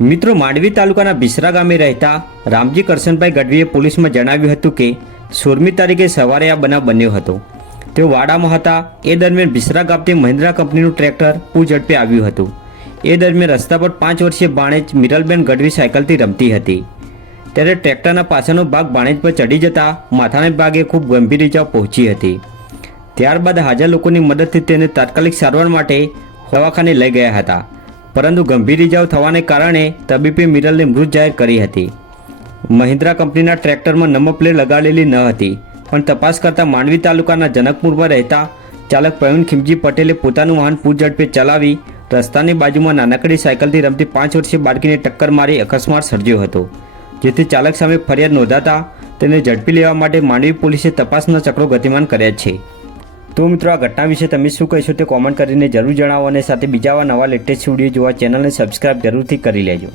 મિત્રો, માંડવી તાલુકાના બિસરા ગામે રહેતા રામજી કરશનભાઈ ગઢવીએ પોલીસમાં જણાવ્યું હતું કે, સોળમી તારીખે સવારે આ બનાવ બન્યો હતો. તેઓ વાડામાં હતા. એ દરમિયાન બિસરા ગામથી મહિન્દ્રા કંપનીનું ટ્રેક્ટર પૂર ઝડપે આવ્યું હતું. એ દરમિયાન રસ્તા પર પાંચ વર્ષીય બાણેજ મિરલબેન ગઢવી સાયકલથી રમતી હતી. ત્યારે ટ્રેક્ટરના પાછળનો ભાગ બાણેજ પર ચડી જતા માથાના ભાગે ખૂબ ગંભીર ઇજાઓ પહોંચી હતી. ત્યારબાદ હાજર લોકોની મદદથી તેને તાત્કાલિક સારવાર માટે દવાખાને લઈ ગયા હતા. પરંતુ ગંભીર ઇજાઓ થવાને કારણે તબીબે મિરલને મૃત જાહેર કરી હતી. મહિન્દ્રા કંપનીના ટ્રેક્ટરમાં નમો પ્લેટ લગાડેલી ન હતી, પણ તપાસ કરતા માંડવી તાલુકાના જનકપુરમાં રહેતા ચાલક પ્રવીણ ખીમજી પટેલે પોતાનું વાહન પૂર ઝડપે ચલાવી રસ્તાની બાજુમાં નાનકડી સાયકલથી રમતી પાંચ વર્ષીય બાળકીને ટક્કર મારી અકસ્માત સર્જ્યો હતો, જેથી ચાલક સામે ફરિયાદ નોંધાતા તેને ઝડપી લેવા માટે માંડવી પોલીસે તપાસના ચક્રો ગતિમાન કર્યા છે. તો મિત્રો આ ઘટના વિશે તમે શું કહેશો તે કોમેન્ટ કરીને જરૂર જણાવો અને સાથે બીજા નવા લેટેસ્ટ વીડિયો જોવા ચેનલને સબસ્ક્રાઈબ જરૂરથી કરી લેજો.